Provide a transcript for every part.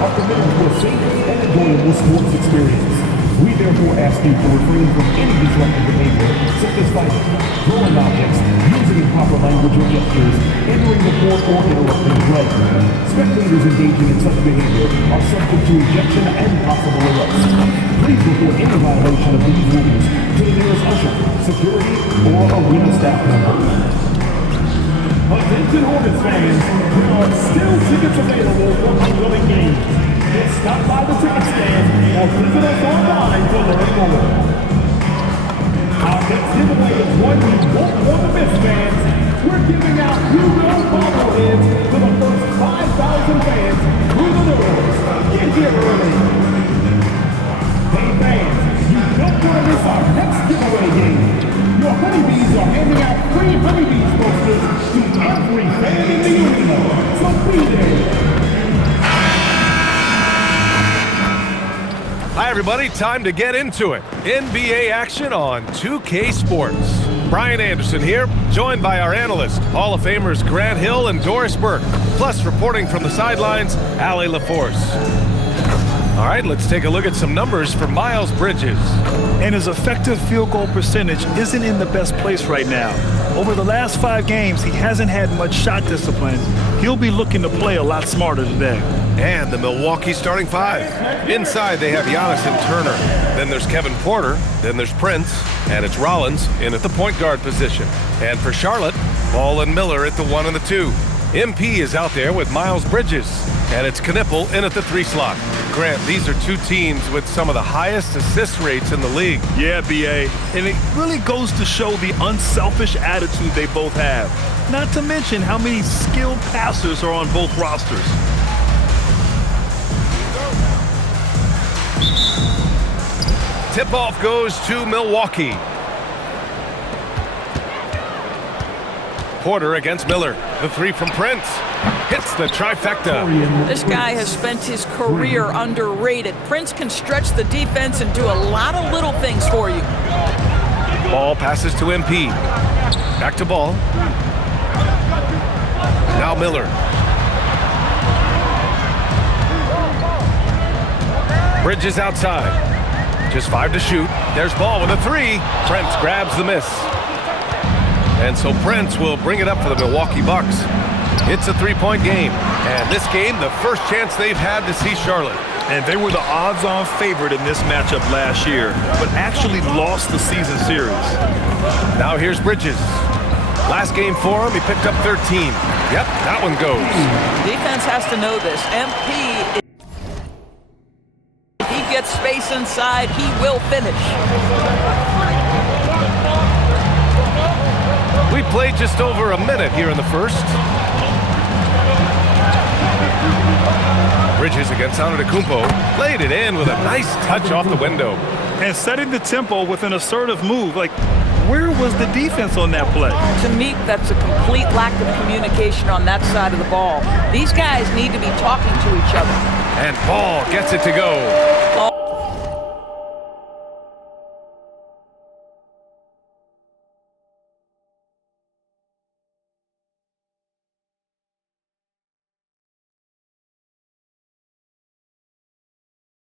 are committed to a safe and enjoyable sports experience. We therefore ask you to refrain from any disruptive behavior, such as fighting, throwing objects, using improper language or gestures, entering the court, or interrupting play. Spectators engaging in such behavior are subject to ejection and possible arrest. Please report any violation of these rules to the nearest usher, security, or arena staff member. Attention Hornets fans, there are still tickets available for upcoming games. Just stop by the ticket stand or visit us online to learn more. Our next giveaway is one you won't want to miss, fans. We're giving out Hugo bobbleheads to the first 5,000 fans through the doors. Get here early. Hey fans, you don't want to miss our next giveaway game. Your honeybees are handing out free honeybees posters to every fan in the arena. So be there. Hi everybody, time to get into it. NBA action on 2K Sports. Brian Anderson here, joined by our analysts, Hall of Famers Grant Hill and Doris Burke, plus reporting from the sidelines, Allie LaForce. All right, let's take a look at some numbers for Miles Bridges. And his effective field goal percentage isn't in the best place right now. Over the last 5 games, he hasn't had much shot discipline. He'll be looking to play a lot smarter today. And the Milwaukee starting 5. Inside, they have Giannis and Turner. Then there's Kevin Porter. Then there's Prince. And it's Rollins in at the point guard position. And for Charlotte, Ball and Miller at the 1 and the 2. MP is out there with Miles Bridges. And it's Knipple in at the 3 slot. Grant, these are 2 teams with some of the highest assist rates in the league. Yeah, B.A. And it really goes to show the unselfish attitude they both have. Not to mention how many skilled passers are on both rosters. Tip-off goes to Milwaukee. Porter against Miller. The 3 from Prince. Hits the trifecta. This guy has spent his career underrated. Prince can stretch the defense and do a lot of little things for you. Ball passes to MP. Back to Ball. Now Miller. Bridges outside. Just 5 to shoot. There's Ball with a 3. Prince grabs the miss. And so Prince will bring it up for the Milwaukee Bucks. It's a 3-point game. And this game, the first chance they've had to see Charlotte. And they were the odds-on favorite in this matchup last year, but actually lost the season series. Now here's Bridges. Last game for him, he picked up 13. Yep, that one goes. Defense has to know this. MP, if he gets space inside, he will finish. We played just over a minute here in the first. Bridges against Antetokounmpo. Played it in with a nice touch off the window. And setting the tempo with an assertive move. Like, where was the defense on that play? To me, that's a complete lack of communication on that side of the ball. These guys need to be talking to each other. And Ball gets it to go.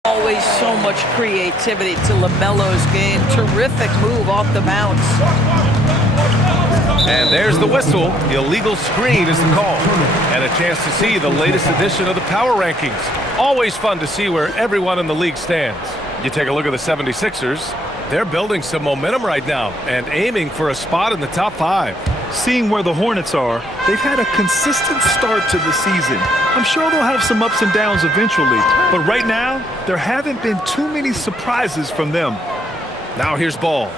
Always so much creativity to LaMelo's game. Terrific move off the bounce. And there's the whistle. Illegal screen is the call. And a chance to see the latest edition of the power rankings. Always fun to see where everyone in the league stands. You take a look at the 76ers. They're building some momentum right now and aiming for a spot in the top 5. Seeing where the Hornets are, they've had a consistent start to the season. I'm sure they'll have some ups and downs eventually, but right now, there haven't been too many surprises from them. Now here's Ball.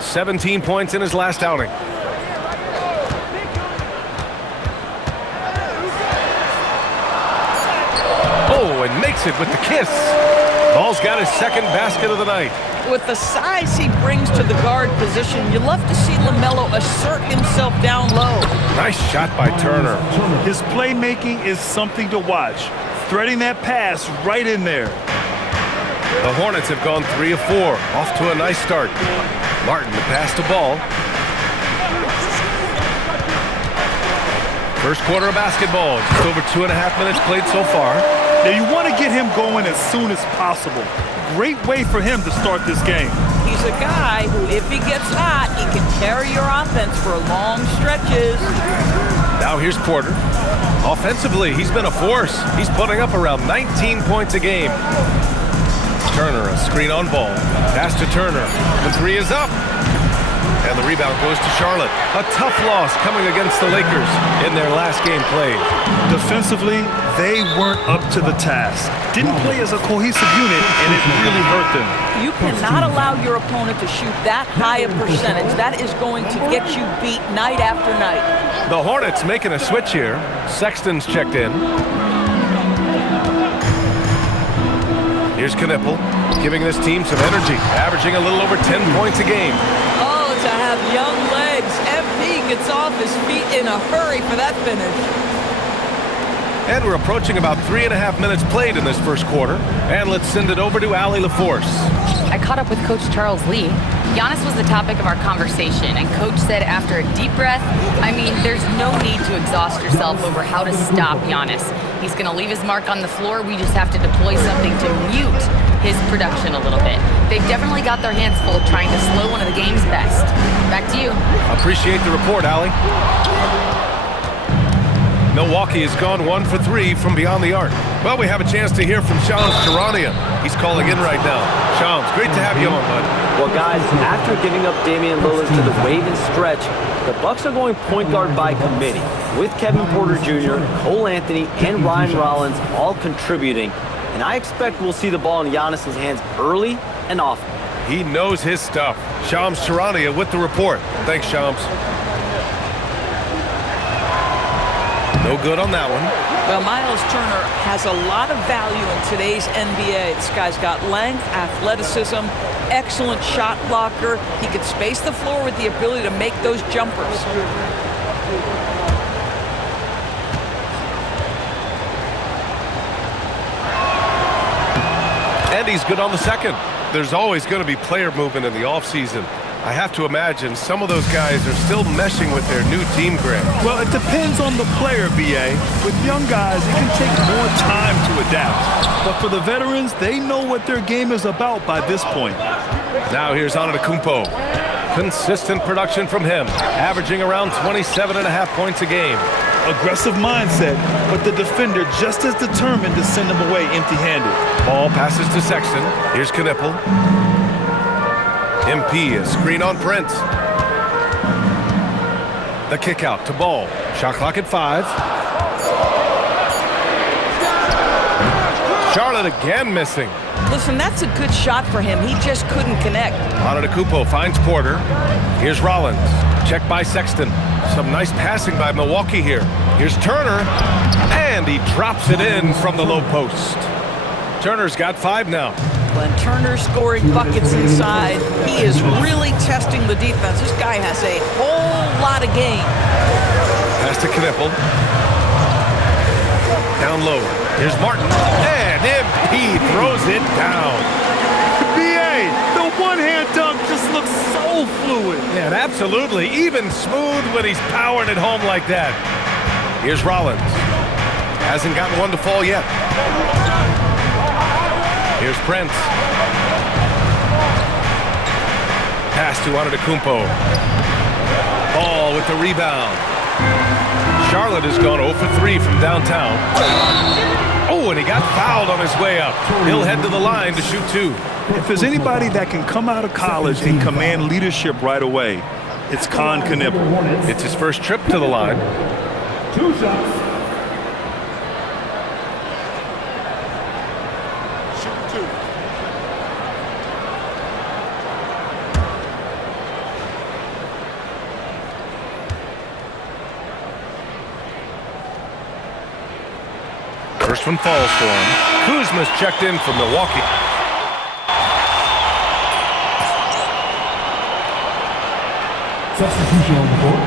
17 points in his last outing. Oh, and makes it with the kiss. Ball's got his second basket of the night. With the size he brings to the guard position, you love to see LaMelo assert himself down low. Nice shot by Turner. His playmaking is something to watch. Threading that pass right in there. The Hornets have gone 3 of 4, off to a nice start. Martin the pass to Ball. First quarter of basketball, just over 2.5 minutes played so far. Now, you want to get him going as soon as possible. Great way for him to start this game. He's a guy who, if he gets hot, he can carry your offense for long stretches. Now here's Porter. Offensively, he's been a force. He's putting up around 19 points a game. Turner, a screen on ball. Pass to Turner. The three is up. And the rebound goes to Charlotte. A tough loss coming against the Lakers in their last game played. Defensively, they weren't up to the task. Didn't play as a cohesive unit, and it really hurt them. You cannot allow your opponent to shoot that high a percentage. That is going to get you beat night after night. The Hornets making a switch here. Sexton's checked in. Here's Knipple, giving this team some energy, averaging a little over 10 points a game. Oh, to have young legs. MP gets off his feet in a hurry for that finish. And we're approaching about 3.5 minutes played in this first quarter. And let's send it over to Allie LaForce. I caught up with Coach Charles Lee. Giannis was the topic of our conversation, and Coach said after a deep breath, I mean, there's no need to exhaust yourself over how to stop Giannis. He's going to leave his mark on the floor. We just have to deploy something to mute his production a little bit. They've definitely got their hands full trying to slow one of the game's best. Back to you. Appreciate the report, Allie. Milwaukee has gone 1 for 3 from beyond the arc. Well, we have a chance to hear from Shams Charania. He's calling in right now. Shams, great to have you on, bud. Well, guys, after giving up Damian Lillard to the Ravens stretch, the Bucks are going point guard by committee, with Kevin Porter Jr., Cole Anthony, and Ryan Rollins all contributing. And I expect we'll see the ball in Giannis' hands early and often. He knows his stuff. Shams Charania with the report. Thanks, Shams. No good on that one. Well, Miles Turner has a lot of value in today's NBA. This guy's got length, athleticism, excellent shot blocker. He can space the floor with the ability to make those jumpers. And he's good on the second. There's always going to be player movement in the offseason. I have to imagine some of those guys are still meshing with their new team, Greg. Well, it depends on the player, B.A. With young guys, it can take more time to adapt. But for the veterans, they know what their game is about by this point. Now here's Antetokounmpo. Consistent production from him, averaging around 27.5 points a game. Aggressive mindset, but the defender just as determined to send him away empty-handed. Ball passes to Sexton. Here's Knipple. MP, a screen on Prince. The kick out to Ball. Shot clock at 5. Charlotte again missing. Listen, that's a good shot for him. He just couldn't connect. Antetokounmpo finds Porter. Here's Rollins. Check by Sexton. Some nice passing by Milwaukee here. Here's Turner. And he drops it in from the low post. Turner's got 5 now. When Turner's scoring buckets inside, he is really testing the defense. This guy has a whole lot of game. Pass to Knipple. Down low. Here's Martin. And MP throws it down. B.A., the one-hand dunk just looks so fluid. Yeah, absolutely. Even smooth when he's powering it home like that. Here's Rollins. Hasn't gotten one to fall yet. Here's Prince. Pass to Antetokounmpo. Ball with the rebound. Charlotte has gone 0 for 3 from downtown. Oh, and he got fouled on his way up. He'll head to the line to shoot 2. If there's anybody that can come out of college and command leadership right away, it's Con Knipple. It's his first trip to the line. 2 shots. First one falls for him. Kuzma's checked in for Milwaukee. Substitution on the board.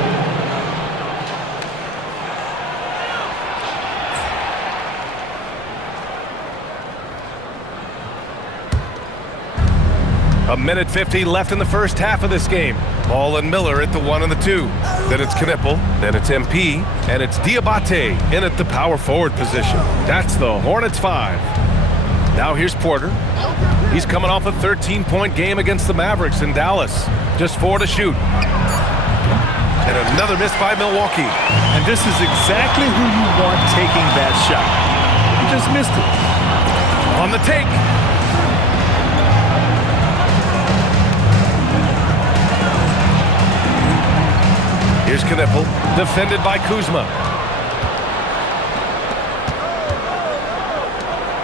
1:50 left in the first half of this game. Ball and Miller at the 1 and the 2. Then it's Knipple, then it's MP, and it's Diabate in at the power forward position. That's the Hornets 5. Now here's Porter. He's coming off a 13-point game against the Mavericks in Dallas. Just 4 to shoot. And another miss by Milwaukee. And this is exactly who you want taking that shot. He just missed it. On the take. Here's Knipple, defended by Kuzma.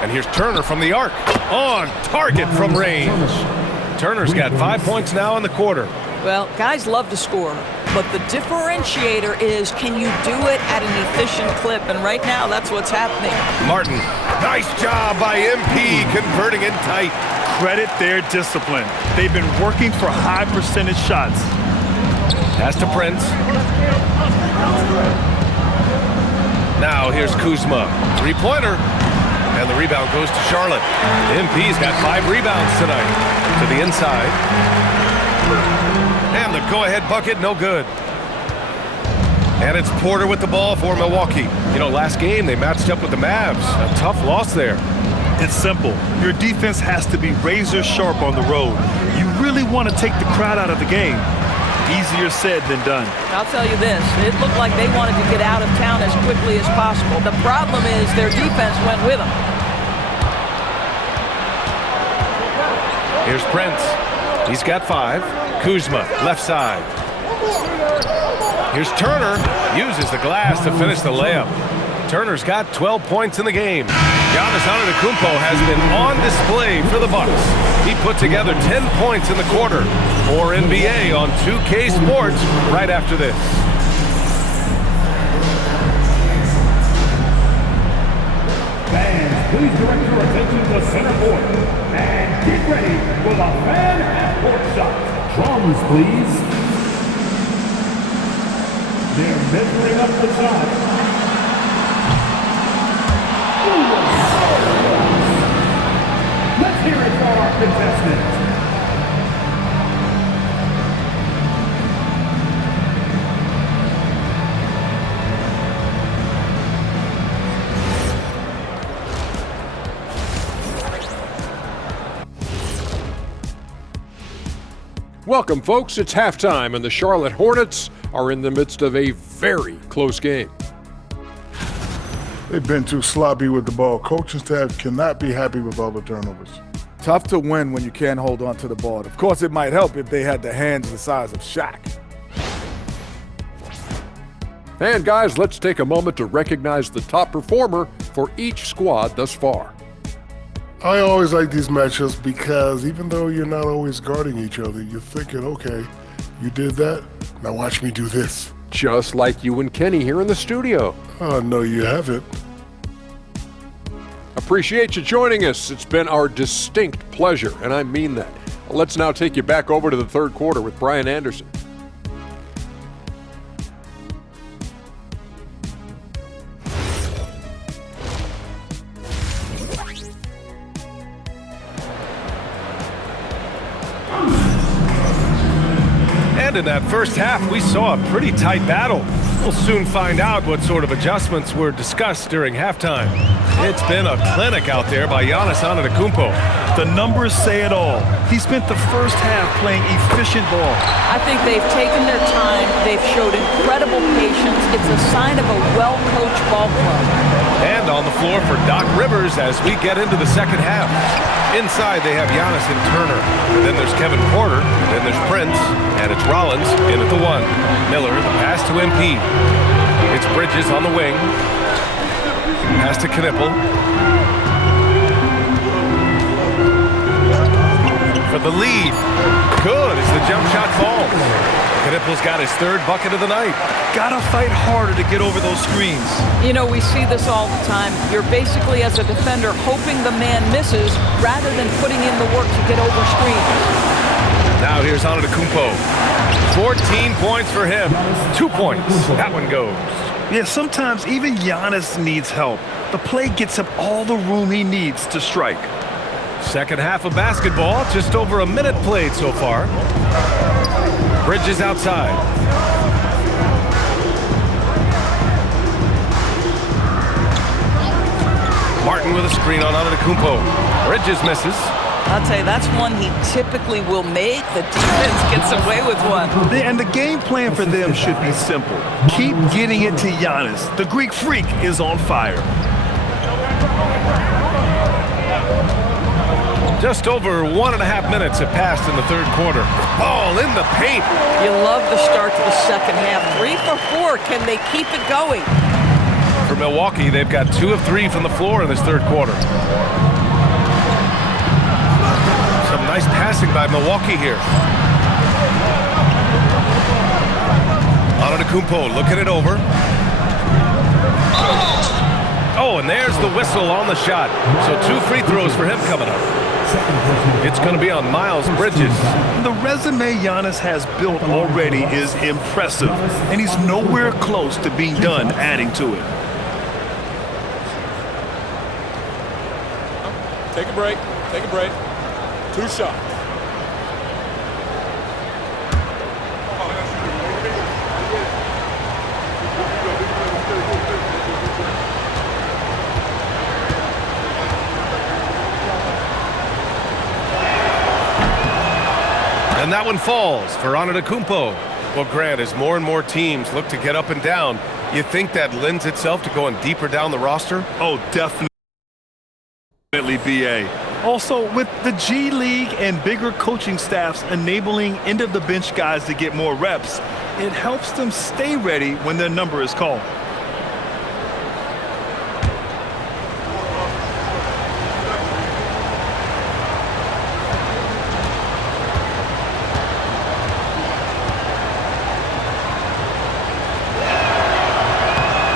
And here's Turner from the arc. On target from range. Turner's got 5 points now in the quarter. Well, guys love to score, but the differentiator is, can you do it at an efficient clip? And right now, that's what's happening. Martin, nice job by MP converting it tight. Credit their discipline. They've been working for high percentage shots. Pass to Prince. Now here's Kuzma. 3-pointer. And the rebound goes to Charlotte. MP's got 5 rebounds tonight. To the inside. And the go-ahead bucket, no good. And it's Porter with the ball for Milwaukee. You know, last game they matched up with the Mavs. A tough loss there. It's simple. Your defense has to be razor sharp on the road. You really want to take the crowd out of the game. Easier said than done. I'll tell you this, it looked like they wanted to get out of town as quickly as possible. The problem is their defense went with them. Here's Prince. He's got 5. Kuzma, left side. Here's Turner. Uses the glass to finish the layup. Turner's got 12 points in the game. Giannis Antetokounmpo has been on display for the Bucks. He put together 10 points in the quarter. More NBA on 2K Sports right after this. Fans, please direct your attention to center court and get ready for the fan half-court shot. Drums, please. They're measuring up the shot. Let's hear it for our contestants. Welcome, folks. It's halftime, and the Charlotte Hornets are in the midst of a very close game. They've been too sloppy with the ball. Coaching staff cannot be happy with all the turnovers. Tough to win when you can't hold on to the ball. Of course, it might help if they had the hands the size of Shaq. And guys, let's take a moment to recognize the top performer for each squad thus far. I always like these matchups because even though you're not always guarding each other, you're thinking, okay, you did that, now watch me do this. Just like you and Kenny here in the studio. Oh, no, you haven't. Appreciate you joining us. It's been our distinct pleasure, and I mean that. Let's now take you back over to the third quarter with Brian Anderson. And in that first half, we saw a pretty tight battle. We'll soon find out what sort of adjustments were discussed during halftime. It's been a clinic out there by Giannis Antetokounmpo. The numbers say it all. He spent the first half playing efficient ball. I think they've taken their time. They've showed incredible patience. It's a sign of a well-coached ball club. And on the floor for Doc Rivers as we get into the second half. Inside, they have Giannis and Turner. Then there's Kevin Porter. Then there's Prince. And it's Rollins in at the 1. Miller, the pass to MP. It's Bridges on the wing. Pass to Knipple. For the lead. Good as the jump shot falls. Knipple's got his 3rd bucket of the night. Gotta fight harder to get over those screens. You know, we see this all the time. You're basically, as a defender, hoping the man misses rather than putting in the work to get over screens. Now here's Antetokounmpo. 14 points for him. 2 points. That one goes. Yeah, sometimes even Giannis needs help. The play gets him all the room he needs to strike. Second half of basketball, just over a minute played so far. Bridges outside. Martin with a screen on Antetokounmpo. Bridges misses. I'll tell you, that's one he typically will make. The defense gets away with one. And the game plan for them should be simple. Keep getting it to Giannis. The Greek freak is on fire. Just over 1.5 minutes have passed in the third quarter. Ball in the paint. You love the start to the second half. 3 for 4. Can they keep it going? For Milwaukee, they've got 2 of 3 from the floor in this third quarter. Some nice passing by Milwaukee here. Antetokounmpo looking it over. Oh, and there's the whistle on the shot. So 2 free throws for him coming up. It's going to be on Miles Bridges. The resume Giannis has built already is impressive, and he's nowhere close to being done adding to it. Take a break. Take a break. 2 shots. And that one falls for Antetokounmpo. Well, Grant, as more and more teams look to get up and down, you think that lends itself to going deeper down the roster? Oh, definitely, BA. Also, with the G League and bigger coaching staffs enabling end-of-the-bench guys to get more reps, it helps them stay ready when their number is called.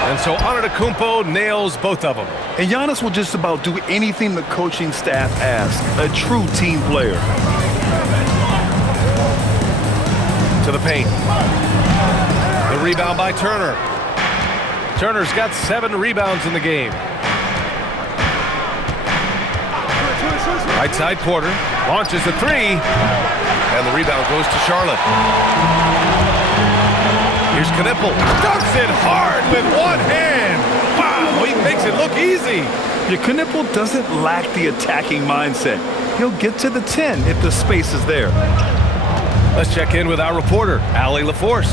And so Antetokounmpo nails both of them. And Giannis will just about do anything the coaching staff asks. A true team player. To the paint. The rebound by Turner. Turner's got 7 rebounds in the game. Right side Porter launches a 3. And the rebound goes to Charlotte. Here's Knippel. Dunks it hard with one hand. Wow, he makes it look easy. Your Knippel doesn't lack the attacking mindset. He'll get to the 10 if the space is there. Let's check in with our reporter, Allie LaForce.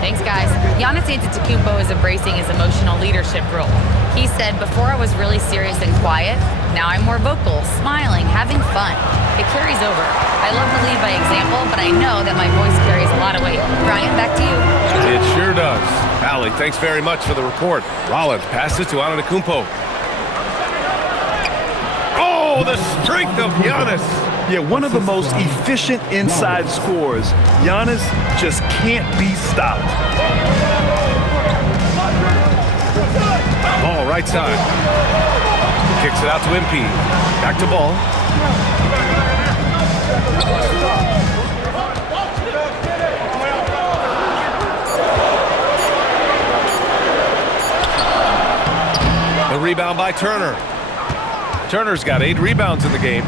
Thanks, guys. Giannis Antetokounmpo is embracing his emotional leadership role. He said, before I was really serious and quiet, now I'm more vocal, smiling, having fun. It carries over. I love to lead by example, but I know that my voice carries a lot of weight. Brian, back to you. It sure does. Allie, thanks very much for the report. Rollins passes to Antetokounmpo. Oh, the strength of Giannis. Yeah, one of the most efficient inside scorers. Giannis just can't be stopped. Ball right side. Kicks it out to MP. Back to Ball. The rebound by Turner. Turner's got 8 rebounds in the game.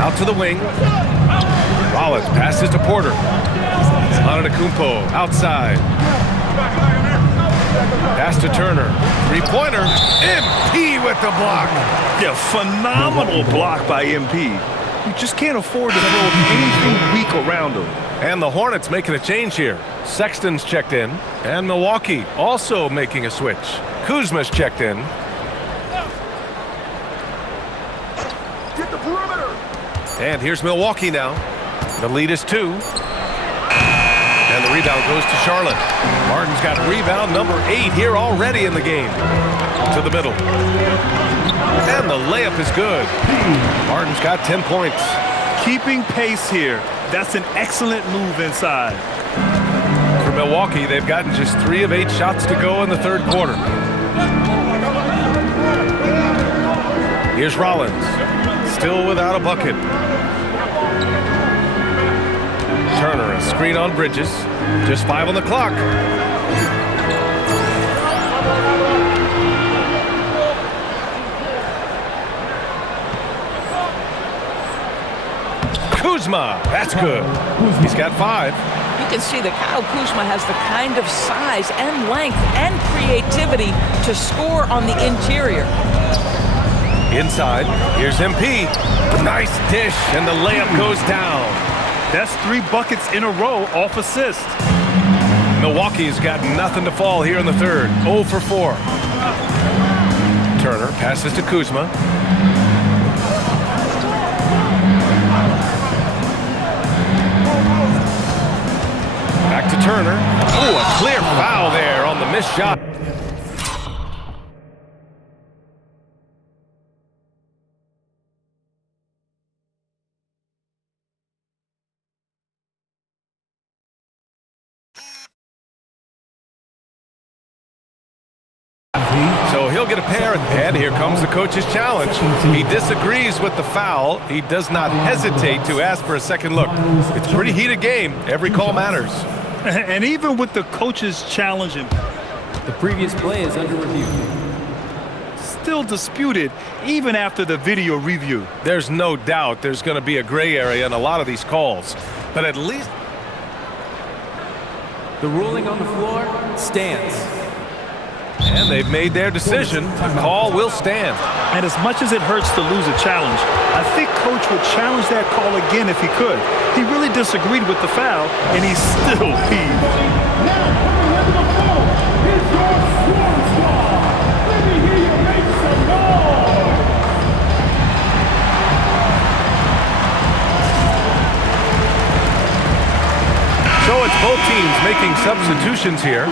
Out to the wing. Rollins passes to Porter. Antetokounmpo outside. Pass to Turner. 3-pointer. MP with the block. Yeah, phenomenal block by MP. You just can't afford to throw anything weak around him. And the Hornets making a change here. Sexton's checked in. And Milwaukee also making a switch. Kuzma's checked in. Get the perimeter. And here's Milwaukee now. The lead is 2. And the rebound goes to Charlotte. Martin's got rebound number 8 here already in the game. To the middle. And the layup is good. Martin's got 10 points. Keeping pace here. That's an excellent move inside. For Milwaukee, they've gotten just 3 of 8 shots to go in the third quarter. Here's Rollins. Still without a bucket. Turner, a screen on Bridges. Just 5 on the clock. Kuzma. That's good. He's got 5. You can see that Kyle Kuzma has the kind of size and length and creativity to score on the interior. Inside, here's MP. Nice dish, and the layup goes down. That's 3 buckets in a row off assist. Milwaukee's got nothing to fall here in the third. 0 for 4. Turner passes to Kuzma. Back to Turner. Oh, a clear foul there on the missed shot. So he'll get a pair, and here comes the coach's challenge. He disagrees with the foul. He does not hesitate to ask for a second look. It's a pretty heated game. Every call matters. And even with the coach's challenge, The previous play is under review. still disputed even after the video review. There's no doubt there's going to be a gray area in a lot of these calls, but at least The ruling on the floor stands. and they've made their decision. The call will stand. And as much as it hurts to lose a challenge, I think Coach would challenge that call again if he could. He really disagreed with the foul, and he's still peeved. Now coming into the floor is your swarm squad. Let me hear you make some noise. So it's both teams making substitutions here.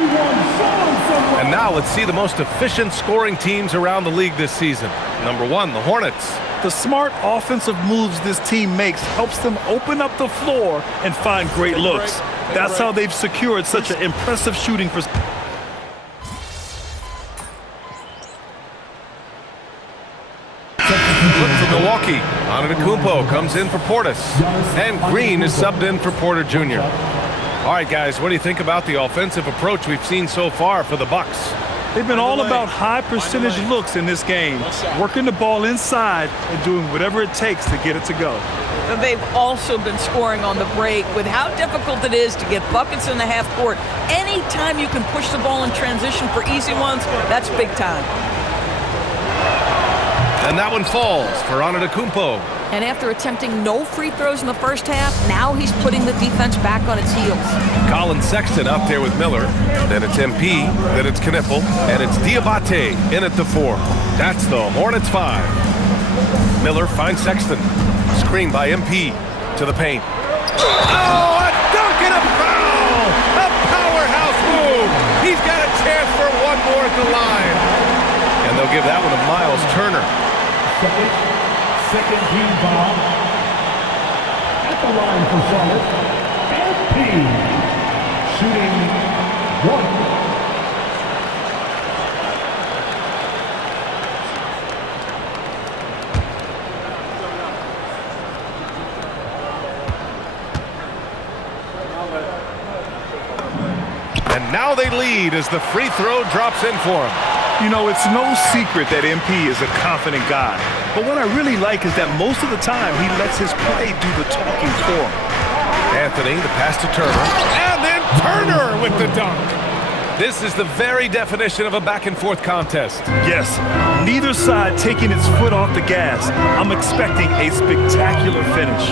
And now let's see the most efficient scoring teams around the league this season. Number 1, the Hornets. The smart offensive moves this team makes helps them open up the floor and find great looks. That's how they've secured such an impressive shooting percentage. Look for Milwaukee. Antetokounmpo comes in for Portis. And Green is subbed in for Porter Jr. All right, guys, what do you think about the offensive approach we've seen so far for the Bucks? They've been all about high percentage looks in this game, working the ball inside and doing whatever it takes to get it to go. They've also been scoring on the break. With how difficult it is to get buckets in the half court, anytime you can push the ball in transition for easy ones, that's big time. And that one falls for Antetokounmpo. And after attempting no free throws in the first half, now he's putting the defense back on its heels. Colin Sexton up there with Miller. Then it's MP, then it's Knipple, and it's Diabate in at the 4. That's the Hornets 5. Miller finds Sexton. Screen by MP to the paint. Oh, a dunk and a foul! A powerhouse move! He's got a chance for one more at the line. And they'll give that one to Miles Turner. Second team foul. At the line for Charlotte, MP. Shooting 1. And now they lead as the free throw drops in for him. You know, it's no secret that MP is a confident guy. But what I really like is that most of the time he lets his play do the talking for him. Anthony, the pass to Turner. And then Turner with the dunk. This is the very definition of a back-and-forth contest. Yes, neither side taking its foot off the gas. I'm expecting a spectacular finish.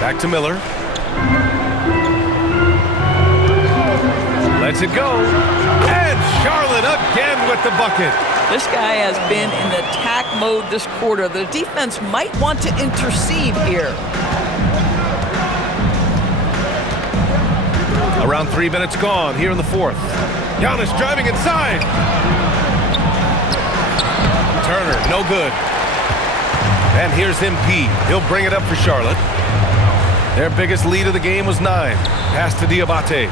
Back to Miller. Lets it go. And Charlotte again with the bucket. This guy has been in attack mode this quarter. The defense might want to intercede here. Around 3 minutes gone here in the 4th. Giannis driving inside. Turner, no good. And here's MP. He'll bring it up for Charlotte. Their biggest lead of the game was 9. Pass to Diabate.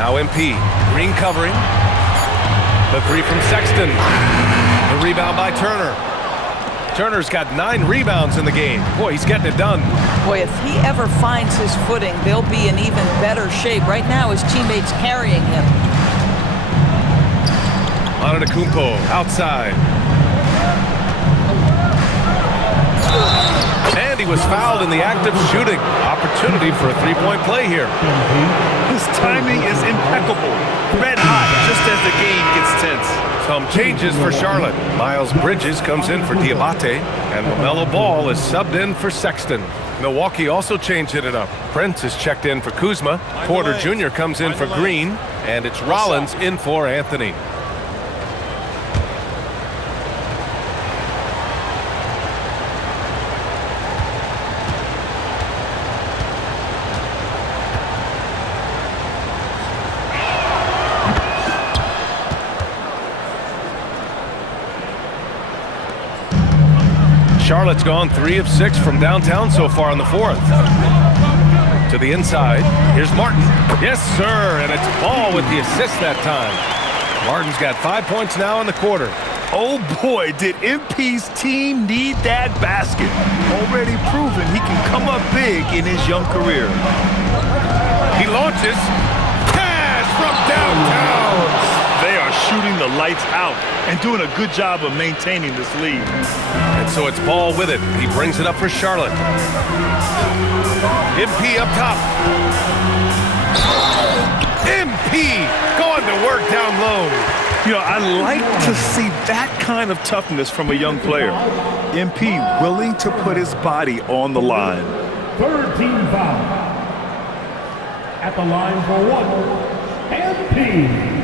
Now MP. Green covering. The 3 from Sexton. The rebound by Turner. Turner's got 9 rebounds in the game. Boy, he's getting it done. Boy, if he ever finds his footing, they'll be in even better shape. Right now, his teammates carrying him. Antetokounmpo outside. And he was fouled in the act of shooting. Opportunity for a three-point play here. His timing is impeccable. Red hot just as the game gets tense. Some changes for Charlotte. Miles Bridges comes in for Diabate, and LaMelo Ball is subbed in for Sexton. Milwaukee also changed it up. Prince is checked in for Kuzma. Porter Jr. comes in for Green, and it's Rollins in for Anthony. Charlotte's gone 3 of 6 from downtown so far in the fourth. To the inside. Here's Martin. Yes, sir. And it's Ball with the assist that time. Martin's got 5 points now in the quarter. Oh boy, did MP's team need that basket. Already proven he can come up big in his young career. He launches. Cash from downtown. They are shooting the lights out and doing a good job of maintaining this lead. And so it's Ball with it. He brings it up for Charlotte. MP up top. MP going to work down low. You know, I like to see that kind of toughness from a young player. MP willing to put his body on the line. Third team foul. At the line for 1, MP.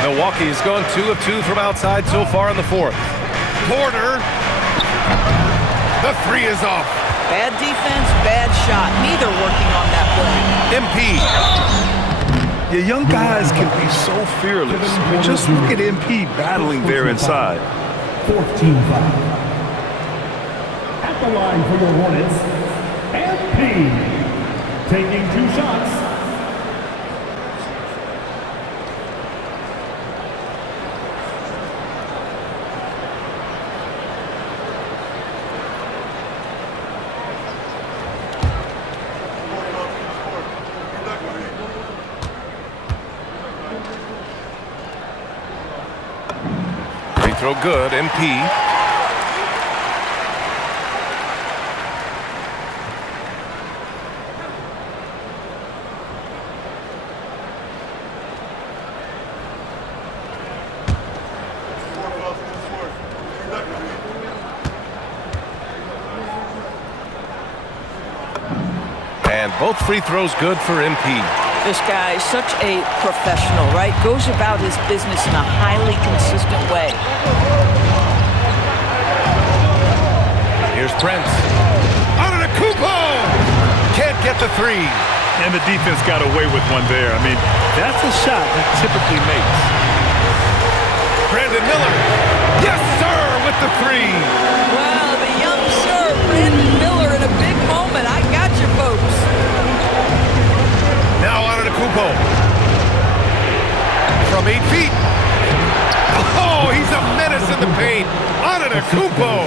Milwaukee has gone 2 of 2 from outside so far in the fourth. Porter. The 3 is off. Bad defense, bad shot. Neither working on that MP. Your young guys can be so fearless. Just look at MP battling there inside. Fourth team foul. At the line for your Hornets, MP. Taking 2 shots. Throw good, MP. And both free throws good for MP. This guy is such a professional, right? Goes about his business in a highly consistent way. Here's Prince. Antetokounmpo! Can't get the 3. And the defense got away with one there. I mean, that's a shot he typically makes. Brandon Miller. Yes, sir, with the 3. Wow, the young sir, Brandon Miller in a big moment. I got you, folks. Now Antetokounmpo. From 8 feet. Oh, he's a menace in the paint. Antetokounmpo.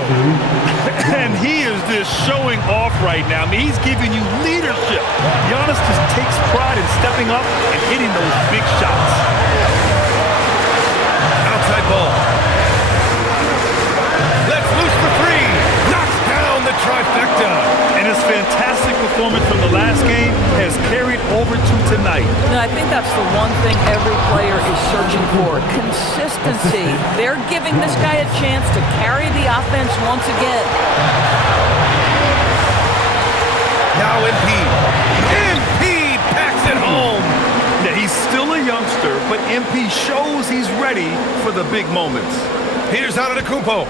And he is just showing off right now. I mean, he's giving you leadership. Giannis just takes pride in stepping up and hitting those big shots. Outside ball. Let's loose for 3. Knocks down the trifecta. And his fantastic performance from the last game has carried over to tonight. No, I think that's the one thing every player is searching for. Consistency. They're giving this guy a chance to carry the offense once again. Now MP. MP packs it home. Yeah, he's still a youngster, but MP shows he's ready for the big moments. Here's Antetokounmpo.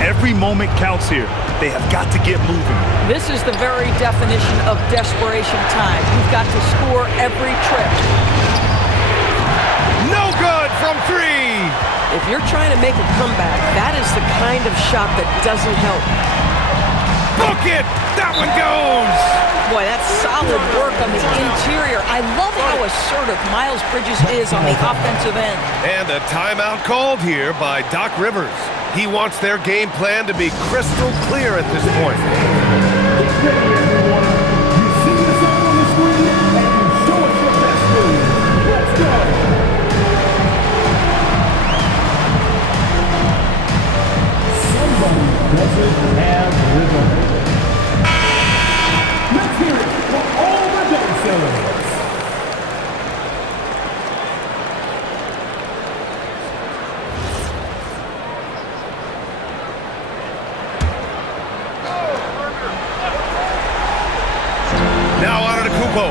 Every moment counts here. They have got to get moving. This is the very definition of desperation time. You've got to score every trip. No good from 3. If you're trying to make a comeback, that is the kind of shot that doesn't help. Book it! That one goes! Boy, that's solid work on the interior. I love how assertive Miles Bridges is on the offensive end. And a timeout called here by Doc Rivers. He wants their game plan to be crystal clear at this point. Get ready, everyone. You see this up on the screen, and you show us your best move. Let's go. Somebody doesn't have rhythm. Let's hear it for all the dancers. Now on to Kupo.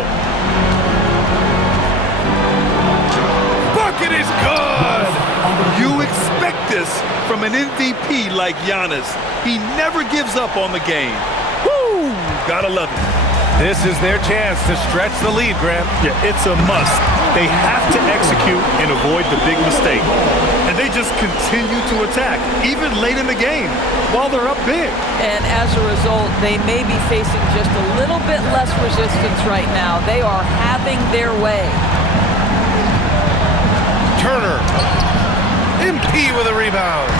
Bucket is good! You expect this from an MVP like Giannis. He never gives up on the game. Woo! Gotta love it. This is their chance to stretch the lead, Grant. Yeah, it's a must. They have to execute and avoid the big mistake. And they just continue to attack, even late in the game, while they're up big. And as a result, they may be facing just a little bit less resistance right now. They are having their way. Turner. MP with a rebound.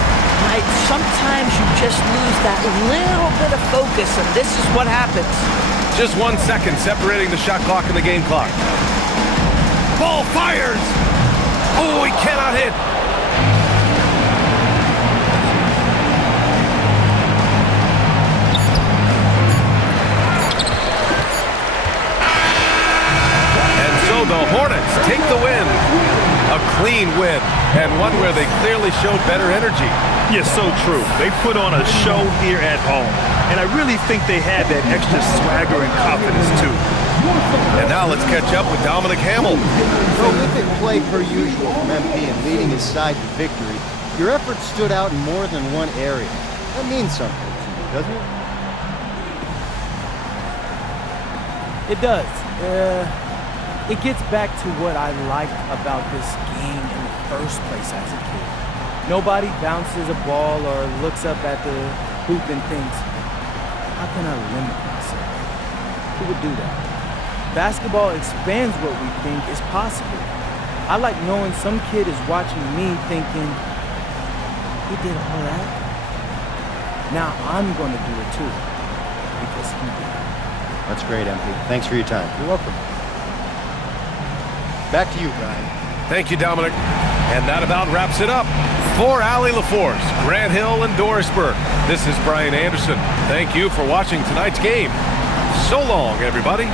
Right, sometimes you just lose that little bit of focus, and this is what happens. Just 1 second separating the shot clock and the game clock. Ball fires! Oh, he cannot hit. And so the Hornets take the win. A clean win, and one where they clearly showed better energy. Yeah, so true. They put on a show here at home. And I really think they had that extra swagger and confidence, too. And now let's catch up with Dominic Hamill. Prolific play per usual from MP and leading his side to victory. Your efforts stood out in more than one area. That means something to you, doesn't it? It does. It gets back to what I liked about this game in the first place as a kid. Nobody bounces a ball or looks up at the hoop and thinks, how can I limit myself? Who would do that? Basketball expands what we think is possible. I like knowing some kid is watching me thinking, he did all that? Now I'm going to do it too, because he did. That's great, MP. Thanks for your time. You're welcome. Back to you, Brian. Thank you, Dominic. And that about wraps it up. For Allie LaForce, Grant Hill, and Dorisburg, this is Brian Anderson. Thank you for watching tonight's game. So long, everybody.